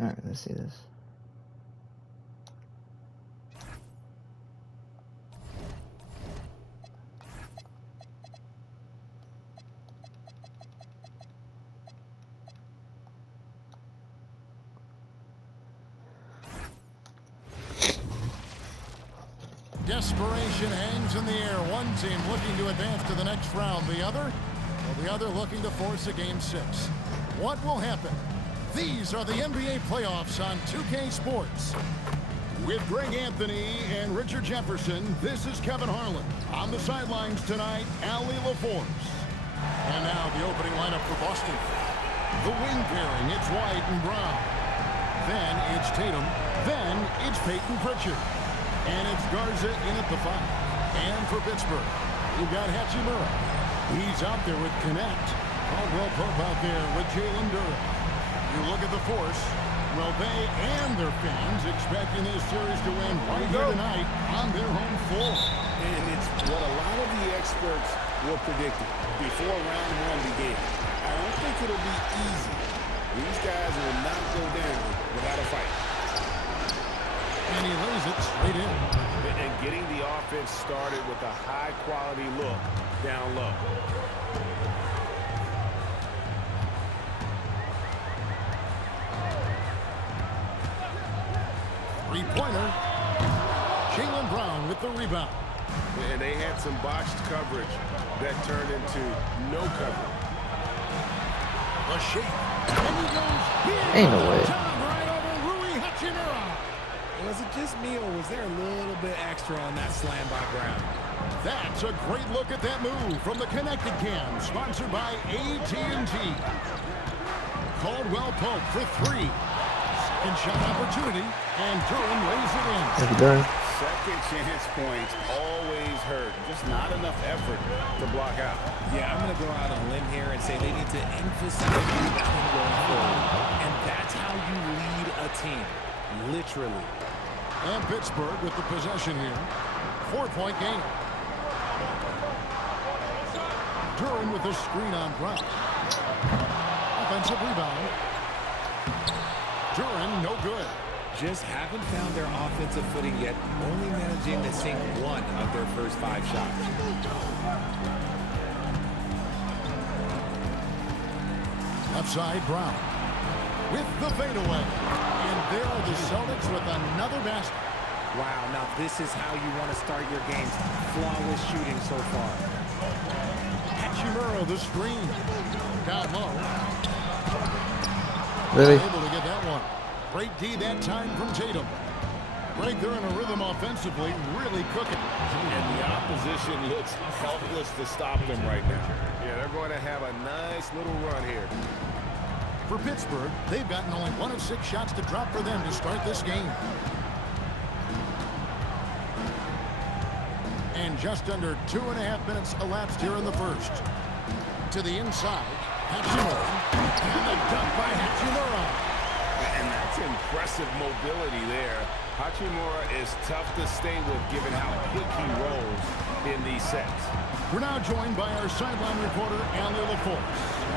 Alright, let's see this. Desperation hangs in the air. One team looking to advance to the next round. The other looking to force a game 6. What will happen? These are the NBA playoffs on 2K Sports. With Greg Anthony and Richard Jefferson, this is Kevin Harlan. On the sidelines tonight, Allie LaForce. And now the opening lineup for Boston. The wing pairing, it's White and Brown. Then it's Tatum. Then it's Peyton Pritchard. And it's Garza in at the 5. And for Pittsburgh, we've got Hachimura. He's out there with Connect. Caldwell Pope out there with Jalen Durant. You look at the force. Well, they and their fans expecting this series to win right here tonight on their home floor. And it's what a lot of the experts were predicting before round 1 began. I don't think it'll be easy. These guys will not go down without a fight. And he lays it straight in. And getting the offense started with a high-quality look down low. Three-pointer. Jaylen Brown with the rebound. And they had some botched coverage that turned into no coverage. The shake. And he goes big. Ain't no way. Right over Rui Hachimura. Was it just me, or was there a little bit extra on that slam by Brown? That's a great look at that move from the Connected Cam, sponsored by AT&T. Caldwell Pope for 3. Second shot opportunity, and Durham lays it in. Thank you, Durham. Second chance points always hurt. Just not enough effort to block out. Yeah, I'm going to go out on a limb here and say they need to emphasize rebounding going forward. And that's how you lead a team. Literally. And Pittsburgh with the possession here. 4-point game. Durham with the screen on Brown. Offensive rebound. Durham, no good. Just haven't found their offensive footing yet, only managing to sink 1 of their first 5 shots. Left side, Brown. With the fadeaway. And there are the Celtics with another basket. Wow, now this is how you want to start your games. Flawless shooting so far. Hachimura, the screen. Down low. Really? Able to get that one. Great D that time from Tatum. Right there in a rhythm offensively, really cooking. And the opposition looks helpless to stop them right now. Yeah, they're going to have a nice little run here. For Pittsburgh, they've gotten only 1 of 6 shots to drop for them to start this game. And just under 2.5 minutes elapsed here in the first. To the inside, Hachimura. And the dunk by Hachimura. And that's impressive mobility there. Hachimura is tough to stay with given how quick he rolls in these sets. We're now joined by our sideline reporter, Allie LaForce.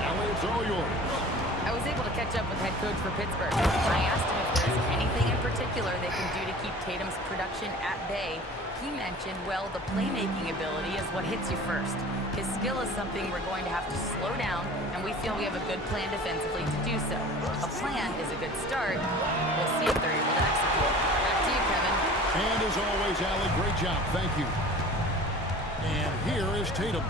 Allie, it's all yours. I was able to catch up with head coach for Pittsburgh. I asked him if there's anything in particular they can do to keep Tatum's production at bay. He mentioned, well, the playmaking ability is what hits you first. His skill is something we're going to have to slow down, and we feel we have a good plan defensively to do so. A plan is a good start. We'll see if they're able to execute. Back to you, Kevin. And as always, Allie, great job. Thank you. And here is Tatum.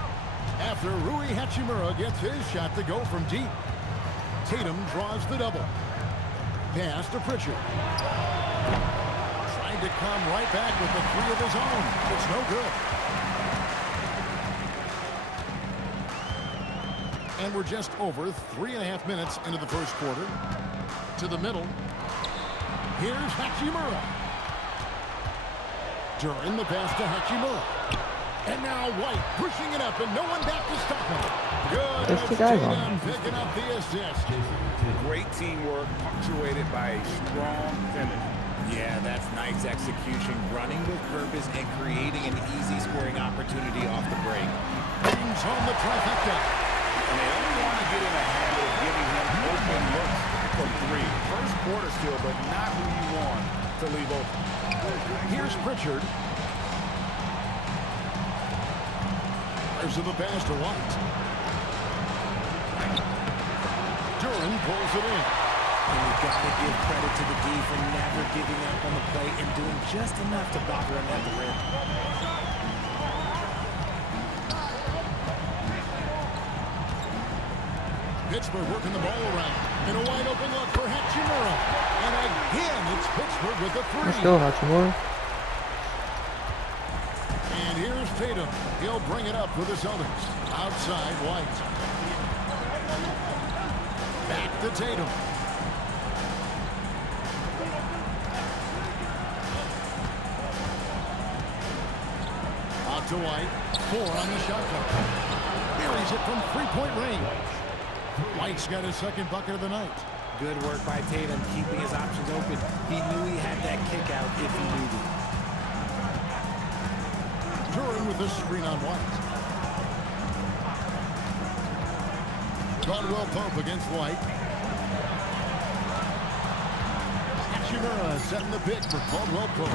After Rui Hachimura gets his shot to go from deep. Tatum draws the double. Pass to Pritchard. Trying to come right back with the 3 of his own. It's no good. And we're just over 3.5 minutes into the first quarter. To the middle. Here's Hachimura. During the pass to Hachimura. And now White pushing it up and no one back to stop him. Good. That's the guy on. Picking up the assist. Great teamwork punctuated by a strong finish. Yeah, that's nice execution, running with purpose and creating an easy scoring opportunity off the break. Brings home the trifecta. And they only want to get in a habit of giving him open looks from 3. First quarter still but not who you want to leave open. Here's Pritchard. There's the pass to White. Duran pulls it in. And you got to give credit to the D for never giving up on the play and doing just enough to bother him at the rim. Pittsburgh working the ball around. And a wide open look for Hachimura. And again, it's Pittsburgh with the three. Let's go, Hachimura. And here's Tatum. He'll bring it up for the Celtics. Outside, White. Back to Tatum. Out to White. 4 on the shot clock. Buries it from three-point range. White's got his second bucket of the night. Good work by Tatum, keeping his options open. He knew he had that kick out if he needed. Duran with the screen on White. Caldwell Pope against White. Hachimura setting the pick for Caldwell Pope.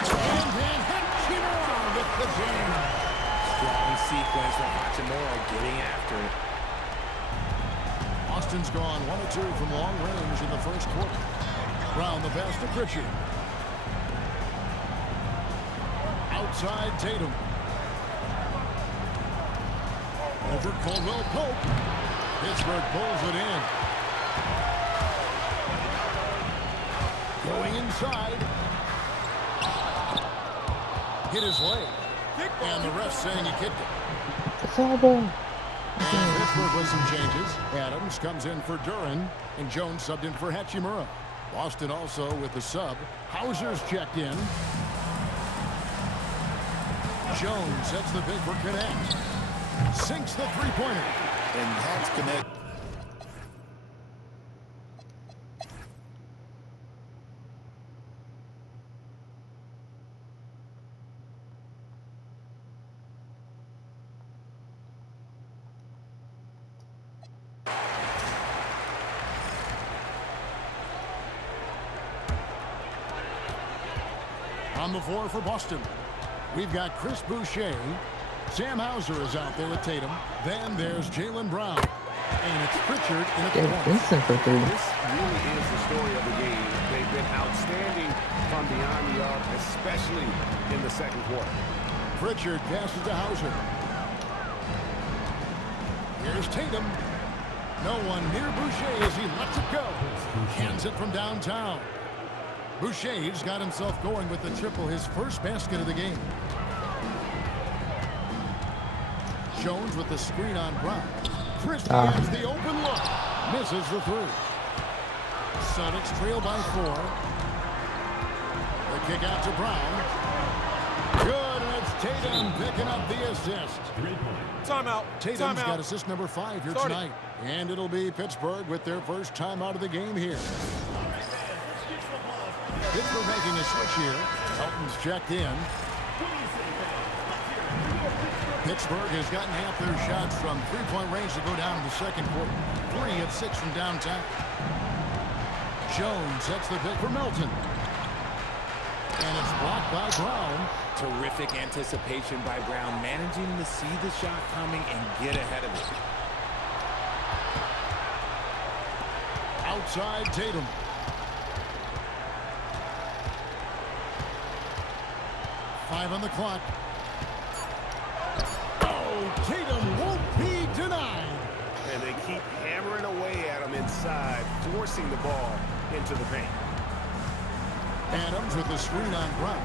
And then Hachimura with the jam. Strong sequence from Hachimura getting after it. Austin's gone 1 of 2 from long range in the first quarter. Brown the pass to Pritchard. Outside Tatum. Over Caldwell Pope. Pittsburgh pulls it in. Going inside. Hit his leg. And the ref saying he kicked it. It's all ball. And Pittsburgh with some changes. Adams comes in for Duran, and Jones subbed in for Hachimura. Boston also with the sub. Hauser's checked in. Jones sets the pick for Connect. Sinks the three-pointer. And that's Connect. On the floor for Boston, we've got Chris Boucher. Sam Hauser is out there with Tatum. Then there's Jaylen Brown. And it's Pritchard in a corner. Vincent for 3. This really is the story of the game. They've been outstanding from beyond the arc, especially in the second quarter. Pritchard passes to Hauser. Here's Tatum. No one near Boucher as he lets it go. Cans it from downtown. Boucher's got himself going with the triple, his first basket of the game. Jones with the screen on Brown. Christie has the open look. Misses the three. Celtics trail by 4. The kick out to Brown. Good, and it's Tatum picking up the assist. Timeout. Tatum's got assist number 5 here tonight. And it'll be Pittsburgh with their first timeout of the game here. Pittsburgh making a switch here. Elton's checked in. Pittsburgh has gotten half their shots from three-point range to go down in the second quarter. 3 of 6 from downtown. Jones sets the pick for Melton. And it's blocked by Brown. Terrific anticipation by Brown, managing to see the shot coming and get ahead of it. Outside Tatum. Five on the clock. Oh, Tatum won't be denied. And they keep hammering away at him inside, forcing the ball into the paint. Adams with the screen on Brown.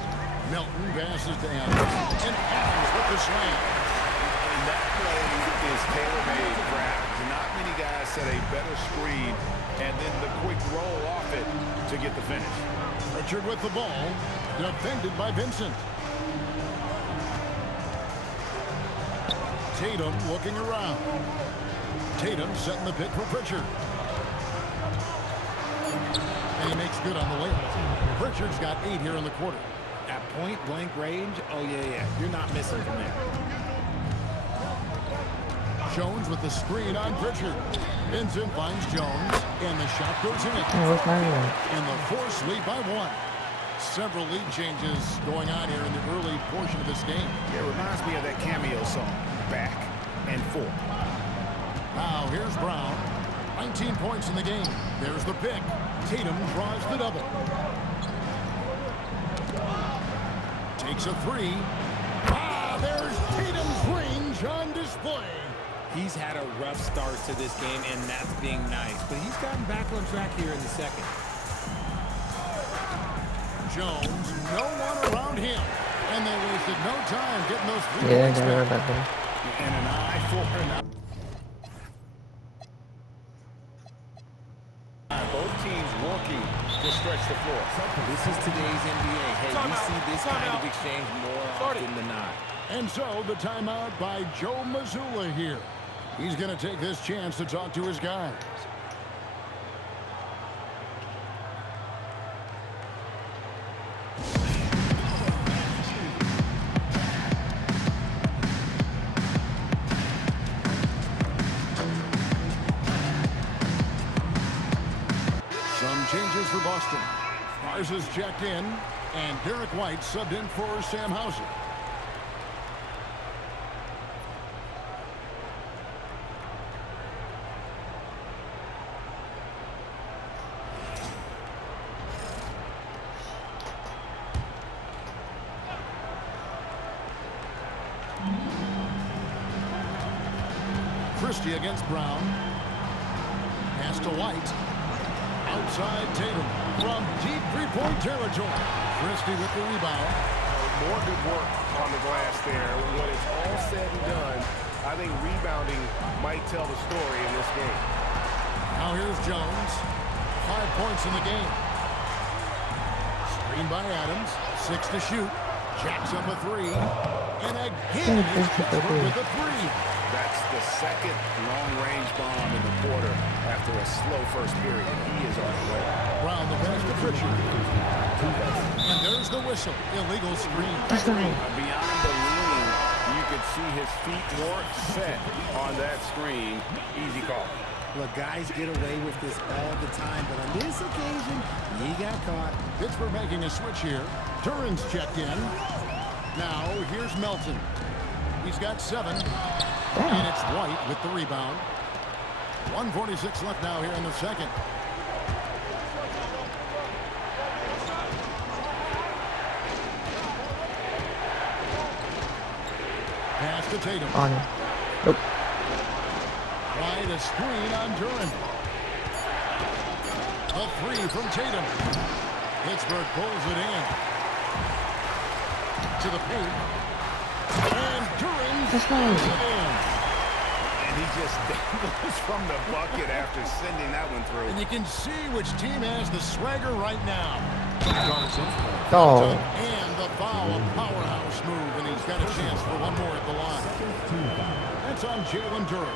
Melton passes to Adams. And Adams with the slam. And that play is tailor-made for Adams. Not many guys set a better screen and then the quick roll off it to get the finish. Richard with the ball. Defended by Vincent. Tatum looking around. Tatum setting the pick for Pritchard. And he makes good on the layup. Pritchard's got 8 here in the quarter. At point-blank range, oh, yeah. You're not missing from there. Jones with the screen on Pritchard. Vincent finds Jones, and the shot goes in. And the Force lead by 1. Several lead changes going on here in the early portion of this game. It reminds me of that cameo song, Back and Forth. Now here's Brown. 19 points in the game. There's the pick. Tatum draws the double. Takes a 3. There's Tatum's range on display. He's had a rough start to this game, and that's being nice. But he's gotten back on track here in the second. Jones, no one around him. And they wasted no time getting those 3 Yeah, points jangan back. ada. And an eye for an eye. Both teams working to stretch the floor. This is today's NBA. Hey, we see this kind of exchange more often than not. And so the timeout by Joe Mazzulla here. He's going to take this chance to talk to his guys. Some changes for Boston. Mars is checked in, and Derek White subbed in for Sam Hauser. Christie against Brown. Pass to White. Outside Tatum from deep three-point territory. Christie with the rebound. More good work on the glass there. When it's all said and done, I think rebounding might tell the story in this game. Now here's Jones. 5 points in the game. Screen by Adams. 6 to shoot. Jacks up a 3. And again, it's Pittsburgh with a 3. That's the second long-range bomb in the quarter after a slow first period. He is on the way. Brown the pass to Pritchard. And there's the whistle. Illegal screen. Beyond the leaning, you could see his feet weren't set on that screen. Easy call. Look, guys get away with this all the time, but on this occasion, he got caught. Pittsburgh making a switch here. Turin's checked in. Now here's Melton. He's got 7. And it's White with the rebound. 1:46 left now here in the second. Pass to Tatum. On. Nope. White a screen on Duran. A 3 from Tatum. Pittsburgh pulls it in. To the paint. And Duran pulls it in. And he just dangles from the bucket after sending that one through. And you can see which team has the swagger right now. Oh. And the foul, a powerhouse move, and he's got a chance for one more at the line. That's on Jalen Duran.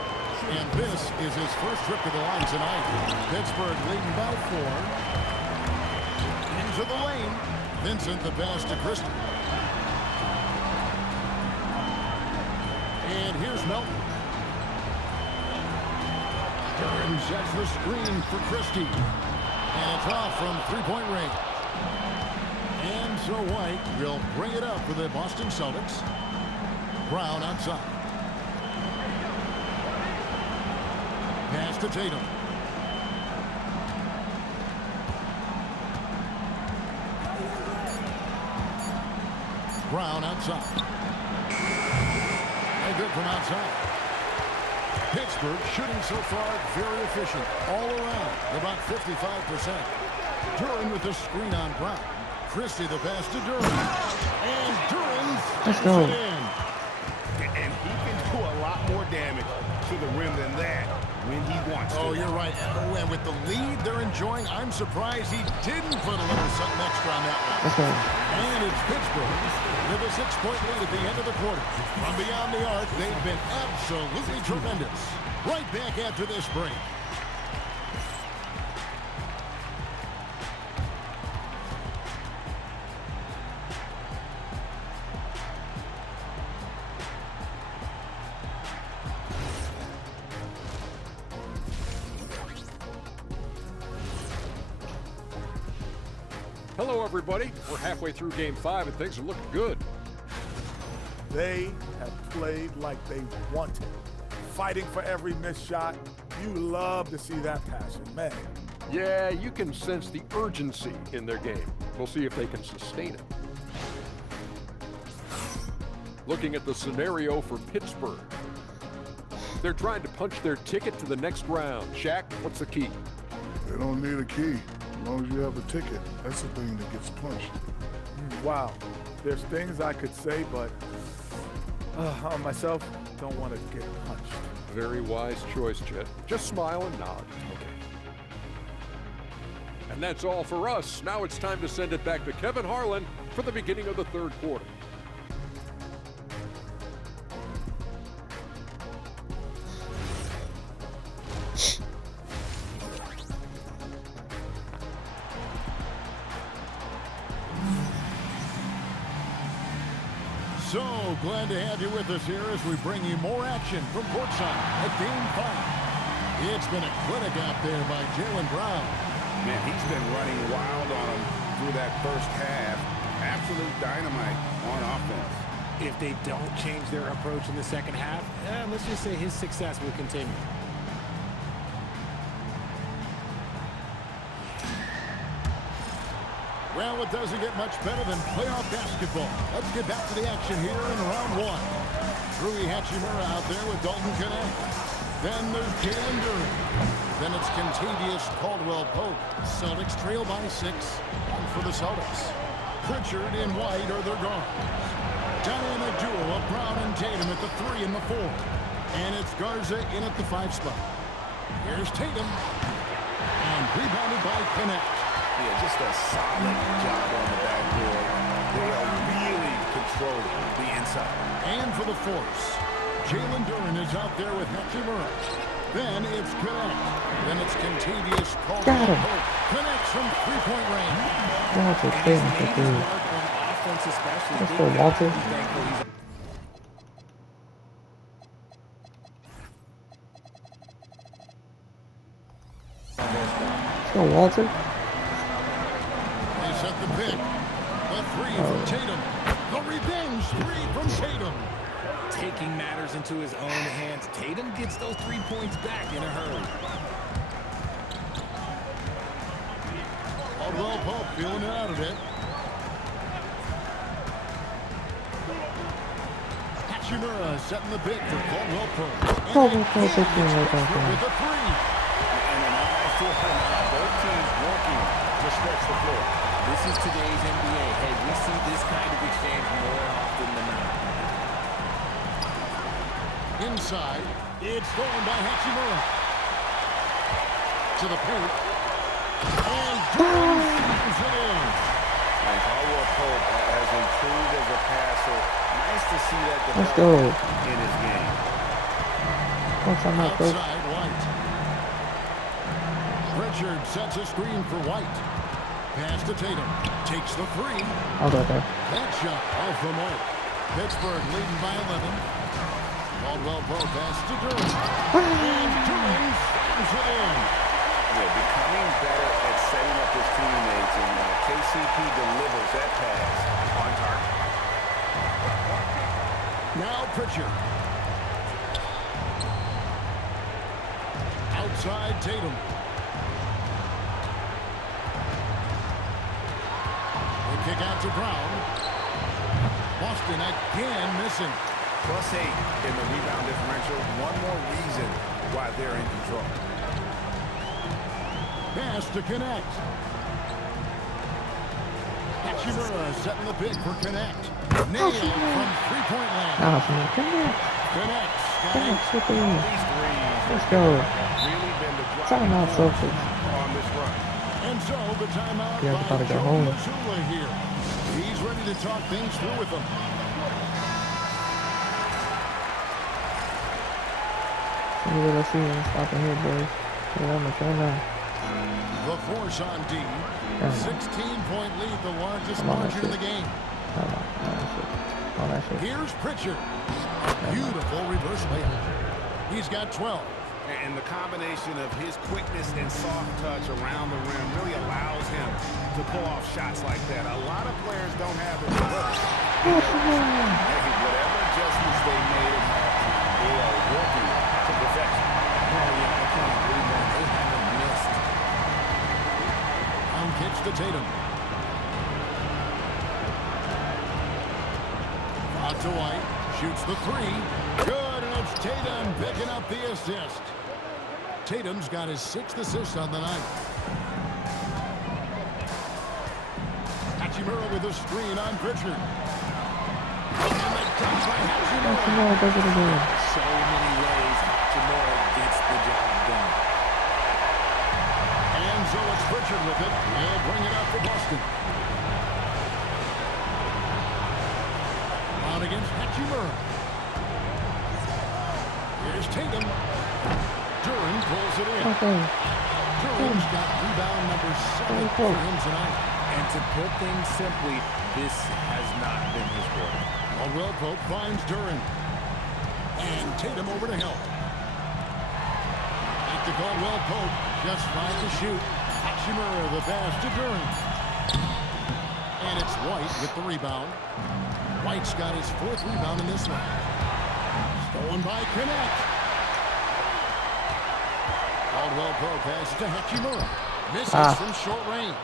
And this is his first trip to the line tonight. Pittsburgh leading by 4. Into the lane. Vincent the pass to Christie. And here's Melton. Duran sets the screen for Christie. And it's off from three-point range. And so White will bring it up for the Boston Celtics. Brown outside. Pass to Tatum. Brown outside. No good from outside. Pittsburgh shooting so far very efficient all around, about 55%. Duran with the screen on Brown. Christie the pass to Duran. And Duran Let's puts go. it in. And he can do a lot more damage to the rim than that when he wants to. Oh, you're right. Oh, and with the lead they're enjoying, I'm surprised he didn't put a little something extra on that one. Okay. And it's Pittsburgh with a 6-point lead at the end of the quarter. From beyond the arc, they've been absolutely tremendous. Right back after this break. Hello, everybody. We're halfway through Game 5, and things are looking good. They have played like they wanted, fighting for every missed shot. You love to see that passion, man. Yeah, you can sense the urgency in their game. We'll see if they can sustain it. Looking at the scenario for Pittsburgh. They're trying to punch their ticket to the next round. Shaq, what's the key? They don't need a key. As long as you have a ticket, that's the thing that gets punched. Wow. There's things I could say, but myself don't want to get punched. Very wise choice, Chet. Just smile and nod. Okay. And that's all for us. Now it's time to send it back to Kevin Harlan for the beginning of the third quarter. So glad to have you with us here as we bring you more action from courtside at Game 5. It's been a clinic out there by Jaylen Brown. Man, he's been running wild on him through that first half. Absolute dynamite on offense. If they don't change their approach in the second half, let's just say his success will continue. Well, it doesn't get much better than playoff basketball. Let's get back to the action here in round 1. Rui Hachimura out there with Dalton Connect. Then there's Jalen Duren. Then it's Contavious Caldwell-Pope. Celtics trail by 6. And for the Celtics, Pritchard and White are their guards. Dynamic duo of Brown and Tatum at the 3 and the 4. And it's Garza in at the 5 spot. Here's Tatum. And rebounded by Connect. Yeah, just a solid job on the backboard. They are really controlling the inside. And for the force, Jalen Duren is out there with Hachimura. Then it's Connect. Then it's Contavious Caldwell-Pope. Connects from three-point range. That's a thing to do. That's for Walter. So Walter. Set the pick. The 3 from Tatum. The revenge 3 from Tatum. Taking matters into his own hands. Tatum gets those 3 points back in a hurry. Caldwell-Pope feeling it out a bit. Hachimura setting the pick for Caldwell-Pope. Caldwell-Pope looking like that. With the 3. And an eye for both teams working to stretch the floor. This is today's NBA. Hey, we see this kind of exchange more often than not. Inside, it's stolen by Hachimura. To the paint. And Duren slams it in. And Caldwell-Pope has improved as a passer. Nice to see that Let's go. in his game. Outside, White. Pritchard sets a screen for White. Pass to Tatum. Takes the 3. I'll go there. That shot off from White. Pittsburgh leading by 11. Caldwell-Pope pass to Duren. And Duren slams it in. Yeah, becoming better at setting up his teammates, and KCP delivers that pass on target. Now Pritchard. Outside Tatum. They kick out to Brown. Boston again missing. +8 in the rebound differential. One more reason why they're in control. Pass to Connect. Hachimura setting the pick for Connect. Nailed from three-point land. Connect. Connects. Connect with the These threes Let's go. have really been the Time out, Celtics. on this run. And so the timeout Yeah, by gotta go Joe home. Mazzulla here. He's ready to talk things through with them. Let's see what's stopping here, boys. Yeah, I'm gonna try now. The force on D. 16-point lead, the largest Come on, margin in that's the game. Oh, that's it. Here's Pritchard. A beautiful reverse layup. He's got 12. And the combination of his quickness and soft touch around the rim really allows him to pull off shots like that. A lot of players don't have the reverse. Whatever adjustments they made, they are working to perfection. Oh, yeah, I can't agree more. They haven't missed. On kicks to Tatum. Out to White. Shoots the three. Good, and it's Tatum picking up the assist. Tatum's got his 6th assist on the night. Hachimura with a screen on Pritchard. And they touch by Hachimura. Does it again. So many ways Hachimura gets the job done. And so it's Pritchard with it. He'll bring it up for Boston. Out against Hachimura. Here's Tatum. Duran pulls it in. Duran's got rebound number 7 for him tonight. And to put things simply, this has not been his quarter. Caldwell Pope finds Duran. And Tatum over to help. Back to Caldwell Pope. Just 5 to shoot. Hachimura the pass to Duran. And it's White with the rebound. White's got his 4th rebound in this one. Stolen by Connect. Caldwell Pope passes to Hachimura. Misses from short range.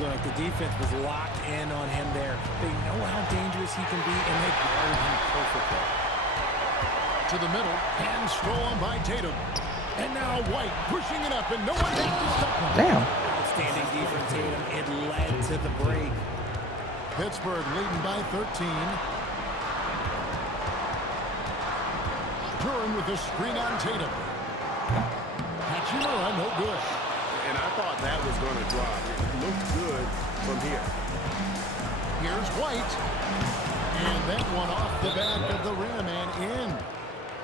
Look, the defense was locked in on him there. They know how dangerous he can be, and they guarded him perfectly. To the middle, and stolen by Tatum. And now White pushing it up, and no one has to stop him. Damn. Outstanding defense, Tatum. It led to the break. Pittsburgh leading by 13. Duran with the screen on Tatum. Hachimura, no good. And I thought that was going to drop. It looked good from here. Here's White. And that one off the back of the rim and in.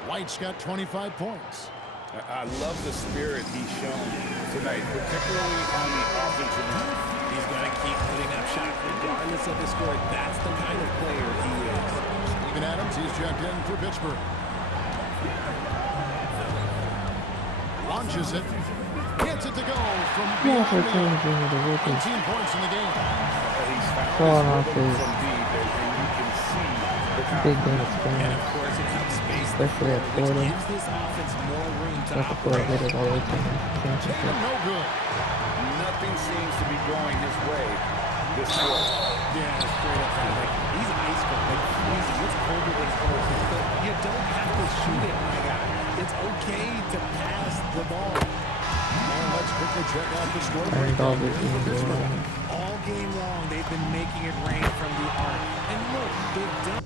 White's got 25 points. I love the spirit he's shown tonight, particularly on the offensive end. He's going to keep putting up shots regardless of the score. That's the kind of player he is. Steven Adams, he's checked in for Pittsburgh. Launches it. Gets it to go from beyond the arc. 18 points in the game. He's found Throwing off his his rhythm from deep, and you can see the big game And experience. of course, it helps space the Especially at floor, which Florida. gives this offense more room to Not the floor operate. hit it all the way to the Tatum, championship. no good. Nothing seems to be going his way this quarter. Yeah, straight up. Like, he's ice cold. Like, freezing. It's colder than cold. But you don't have to shoot it, my guy. It's okay to pass the ball. And let's quickly check out the score And all breakdown this here for game Pittsburgh. going. All game long, they've been making it rain from the arc. And look, they've done.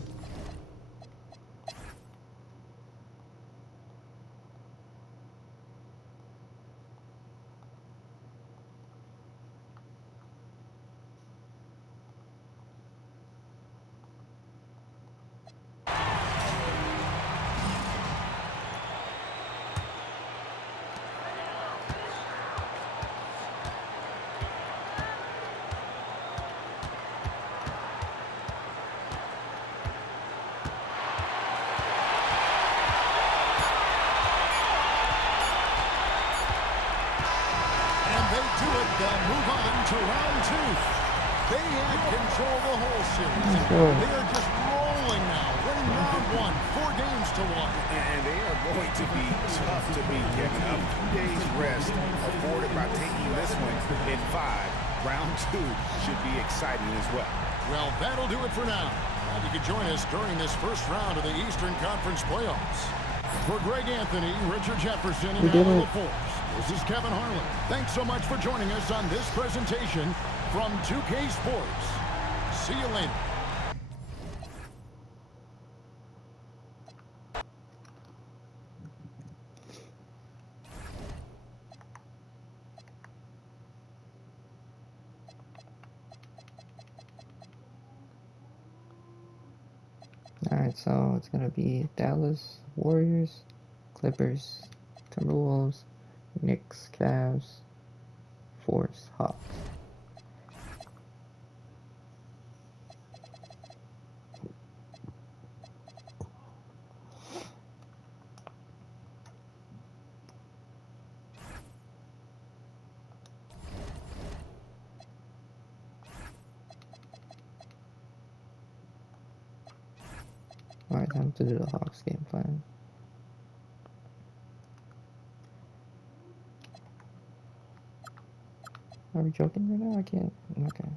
They'll move on to round 2. They had control the whole series. Sure. They are just rolling now, winning round 1, 4 games to 1. And they are going to be tough to beat, Kevin. A 2 days rest afforded by taking this one in 5. Round 2 should be exciting as well. Well, that'll do it for now. And you can join us during this first round of the Eastern Conference playoffs. For Greg Anthony, Richard Jefferson, and Alan LaForce, this is Kevin Harlan. Thanks so much for joining us on this presentation from 2K Sports. See you later. Alright, so it's gonna be Dallas Warriors, Clippers, Timberwolves, Knicks, Cavs, Force, Hawks. Time to do the Hawks game plan. Are we joking right now? I can't. Okay.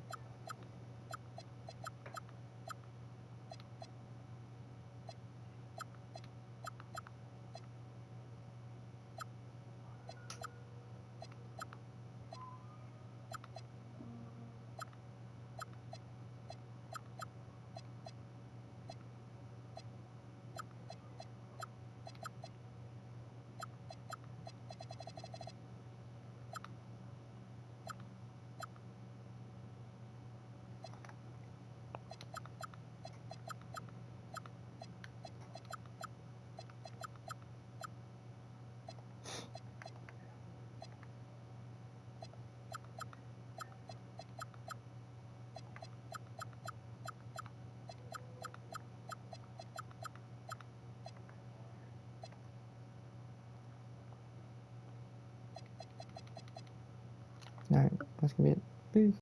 Alright, that's gonna be it. Peace.